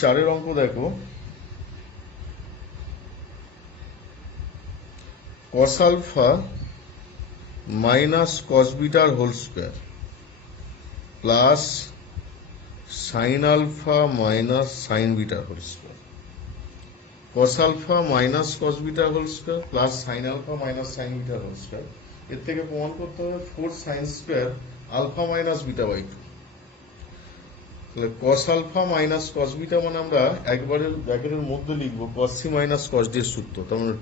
চারের অঙ্ক দেখো, কস আলফা মাইনাস কস বিটার whole square plus sine alpha minus sine বিটার whole square. Cos alpha minus cos বিটার whole square plus sine alpha minus sine বিটার whole square, এর থেকে প্রমাণ করতে হবে 4 sine square alpha minus beta by 2। তাহলে cos alpha minus cos beta মানে আমরা একবারের ব্র্যাকেটের মধ্যে লিখবো cos C minus cos D এর সূত্র, তার মানে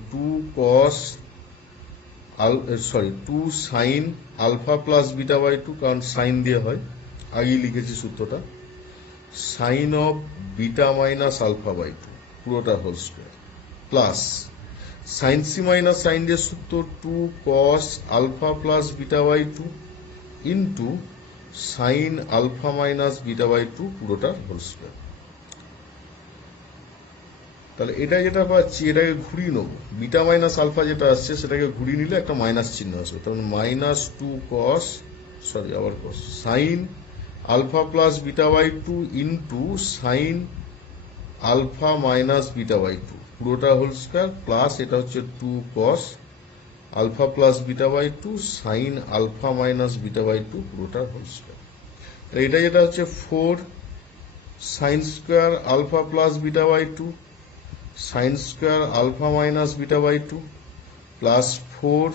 2 sine alpha plus beta by 2, কারণ সাইন দিয়ে হয়, আগেই লিখেছি সূত্রটা, sine of beta minus alpha by 2 পুরোটা whole square plus sine C minus sine D এর সূত্র 2 cos alpha plus beta by 2 into sine alpha minus beta by 2 পুরোটা হোল স্কোয়ার। তাহলে এটা যেটা পাচ্ছি এটাকে ঘুরিয়ে নেব, বিটা মাইনাস আলফা যেটা আসছে সেটাকে ঘুরিয়ে নিলে একটা মাইনাস চিহ্ন আসবে, তার মানে minus 2 cos sine alpha plus beta by 2 into sine alpha minus beta by 2 পুরোটা হোল স্কোয়ার প্লাস এটা হচ্ছে 2 cos alpha plus beta by 2 sine alpha minus beta by 2 পুরোটা হোল স্কোয়ার। এটা যেটা হচ্ছে 4 sine square alpha plus beta by 2 sine square alpha minus beta by 2 plus 4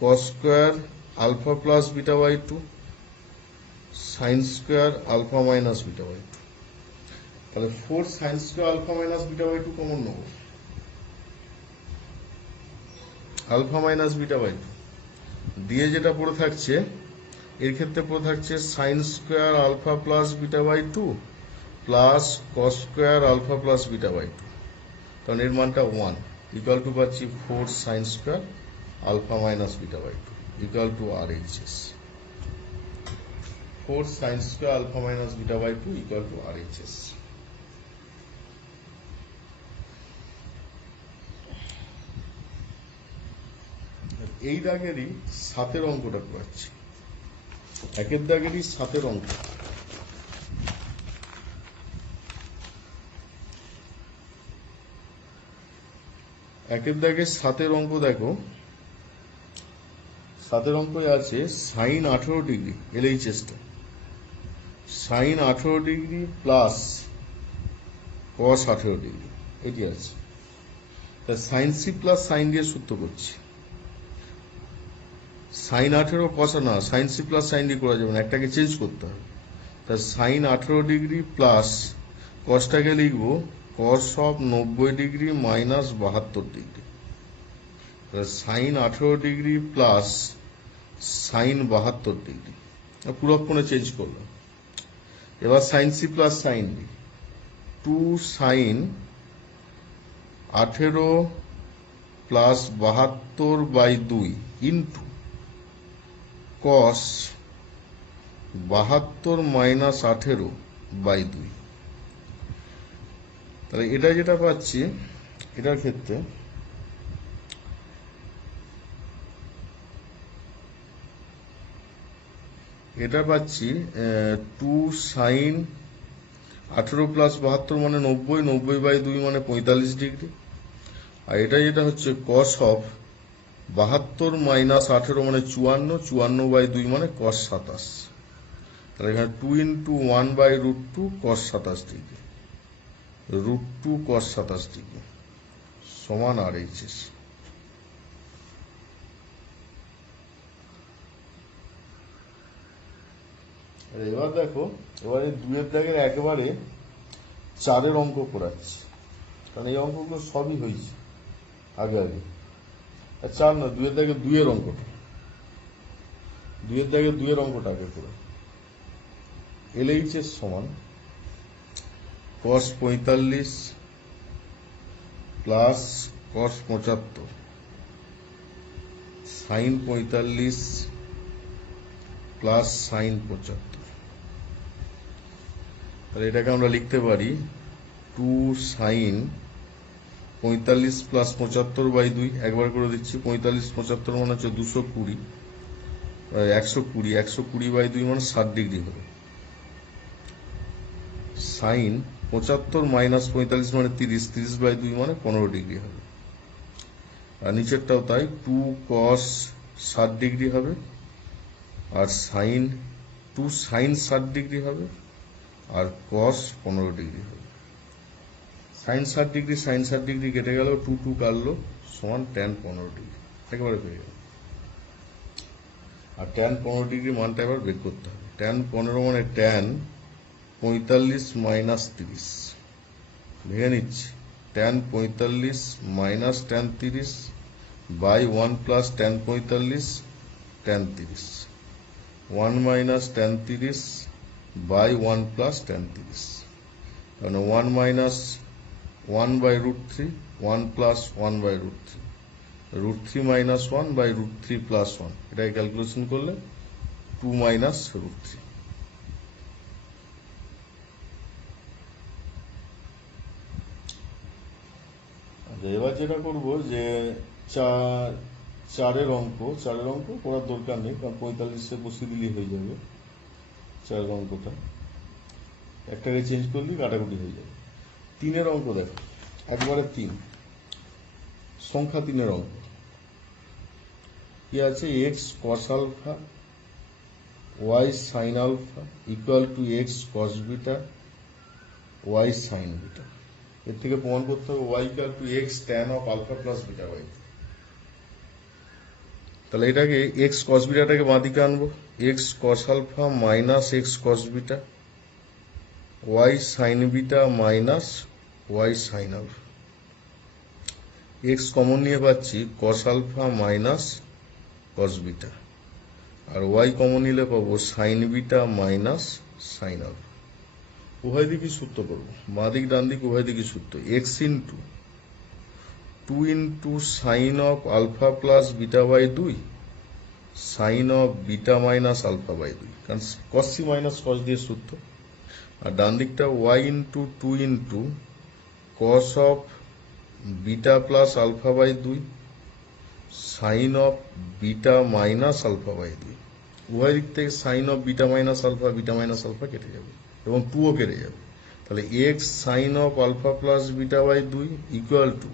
cos square alpha plus beta by 2 sine square alpha minus beta by 2। তাহলে 4 sine square alpha minus beta by 2 common নেব, alpha minus beta by 2 দিয়ে যেটা পড়ে থাকছে এর ক্ষেত্রে পড়ে থাকছে sine square alpha plus beta by 2 plus cos square alpha plus beta by 2, কারণ এর মানটা 1 ইকুয়াল টু পাচ্ছি 4 sine square alpha minus beta by 2 equal to RHS। 4 sine square alpha minus beta by 2 equal to RHS। এই দাগেরই সাতের অঙ্কটা করাচ্ছি, একের দাগেরই সাতের অঙ্ক। একের দাগের সাতের অঙ্ক দেখো, সাতের অঙ্ক আছে সাইন 18 ডিগ্রি LHSটা, sine 18 degree plus cos 18 degree এটি আছে। তা sine C plus sine D এর সূত্র করছি, সাইন 18 কস না, sine C plus sine D করা যাবে না, একটাকে চেঞ্জ করতে হবে। তা সাইন 18 ডিগ্রি প্লাস কসটাকে লিখবো cos of 90 degree minus 72 degree, sine 18 degree plus sine 72 degree, পুরোক্ষণে চেঞ্জ করলাম। এবার sine C plus sine D 2 sine 18 plus 72 by 2 into cos 72 minus 18 by 2। তাহলে এটা যেটা পাচ্ছি এটার ক্ষেত্রে এটা পাচ্ছি 2 সাইন 18 প্লাস 72 মানে 90, 90 বাই 2 মানে 45 ডিগ্রি, আর এটা যেটা হচ্ছে কস অফ 72 মাইনাস 18 মানে 54, 54 বাই 2 মানে কস 27। তাহলে এখানে 2 into 1 by root 2 cos 27 degree, root 2 cos 27 degree সমান RHS। এবার দেখো, এবারে 2 এর দাগের একেবারে 4-এর অঙ্ক করাচ্ছি, কারণ এই অঙ্কগুলো সবই হয়েছে আগে আগে। 4 না, 2 এর দাগে 2 এর অঙ্কটা, 2 এর দাগে 2 এর অঙ্কটা আগে করে। LHS সমান cos 45 plus cos 75 sine 45 plus sine 75। তাহলে এটাকে আমরা লিখতে পারি 2 সাইন 45 প্লাস 75 বাই 2, একবার করে দিচ্ছি, 45 75 মানে হচ্ছে 220, 120 বাই 2 মানে 60 ডিগ্রি হবে, সাইন 75 মাইনাস 45 মানে 30, 30/2 মানে 15 ডিগ্রি হবে। আর নিচেরটাও তাই, 2 cos 60 ডিগ্রি হবে, আর সাইন 2 সাইন 60 ডিগ্রি হবে, আর cos 15 ডিগ্রি হবে। সাইন 60 ডিগ্রি সাইন 60 ডিগ্রি কেটে গেল, 2 2 কাটলো, সমান tan 15 ডিগ্রি, একেবারে পেয়ে গেল। আর tan 15 ডিগ্রি মানটা এবার বের করতে হবে। tan 15 মানে tan 45 মাইনাস 30, ভেঙে নিচ্ছি, tan 45 minus tan 30 by 1 plus tan 45 tan 30, 1 minus tan 30 by 1 plus tan 30, মানে 1 minus 1 by √3, 1 plus 1 by √3, √3 minus 1 by √3 plus 1, এটাকে ক্যালকুলেশন করলে 2 মাইনাস √3। এবার যেটা করব যে চারের অঙ্ক করার দরকার নেই, কারণ 45-এ বসিয়ে দিলেই হয়ে যাবে। চারের অঙ্কটা একটাকে চেঞ্জ করলেই কাটাকুটি হয়ে যাবে। 3-এর অঙ্ক দেখো, একবারে 3, সংখ্যা 3-এর অঙ্ক কি আছে, x cos alpha y sin alpha equal to x cos beta y sin beta. এর থেকে প্রমাণ করতে হবে y equal to x tan of alpha plus beta y। তাহলে এটাকে x cos বিটাটাকে বাঁ দিকে আনবো, x cos alpha minus x cos beta y sin beta minus y sin alpha. x common নিয়ে পাচ্ছি cos alpha minus cos beta, আর y common নিলে পাবো sin beta minus sin alpha. উভয় দিকই সূত্র করবো, বাঁ দিক ডান দিক উভয় দিকই সূত্র। x into 2 into sine of alpha plus beta by 2 sine of beta minus alpha by 2, কারণ cos c minus cos d এর সূত্র। আর ডান দিকটা y into 2 into cos of beta plus alpha by 2 sine of beta minus alpha by 2। উভয় দিক থেকে sine of beta minus alpha কেটে যাবে এবং 2ও কেটে যাবে। তাহলে x sine of alpha plus beta by 2 equal to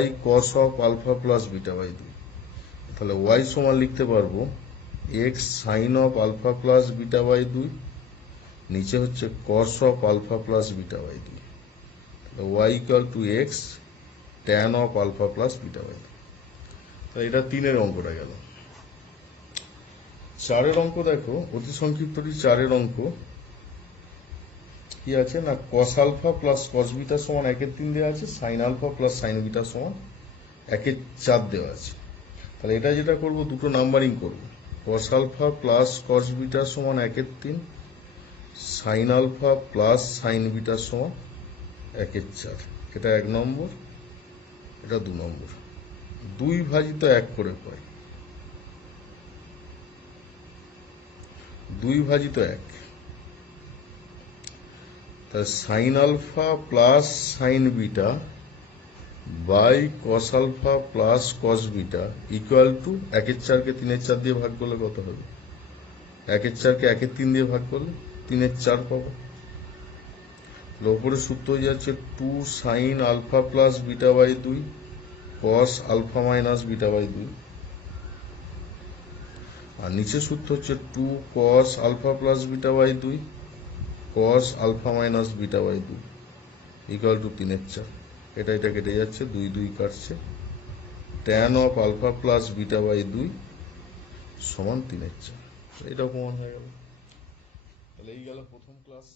y cos of alpha plus beta by 2। তাহলে y সমান লিখতে পারবো x sine of alpha plus beta by 2, নিচে হচ্ছে cos of alpha plus beta by 2। তাহলে y equal to x tan of alpha plus beta by 2। তাহলে এটা 3-এর অঙ্কটা গেল। 4-এর অঙ্ক দেখো, অতি সংক্ষিপ্তটি 4-এর অঙ্ক কি আছে না, cos alpha plus cos beta সমান 1/3 দেওয়া আছে, sin alpha plus sin beta সমান 1/4 দেওয়া আছে। তাহলে এটা যেটা করব, দুটো নাম্বারিং করব, cos alpha plus cos beta সমান 1/3, sin alpha plus sin beta সমান 1/4। এটা 1 নম্বর, এটা 2 নম্বর। 2/1 করে পাই, 2/1। তাহলে sine alpha plus sine beta by cos alpha plus cos beta equal to 1/4কে 3/4 দিয়ে ভাগ করলে কত হবে? 1/4কে 1/3 দিয়ে ভাগ করলে 3/4 পাবো। ওপরে সূত্র হয়ে যাচ্ছে 2 sine alpha plus beta by 2 cos alpha minus beta by 2, আর নিচে সূত্র হচ্ছে 2 cos alpha plus beta by 2 cos alpha minus beta by 2 equal to 3/4। এটা কেটে যাচ্ছে, 2 2 কাটছে, tan of alpha plus beta by 2 সমান 3/4। এটা প্রমাণ হয়ে গেল। তাহলে এই গেল প্রথম ক্লাস।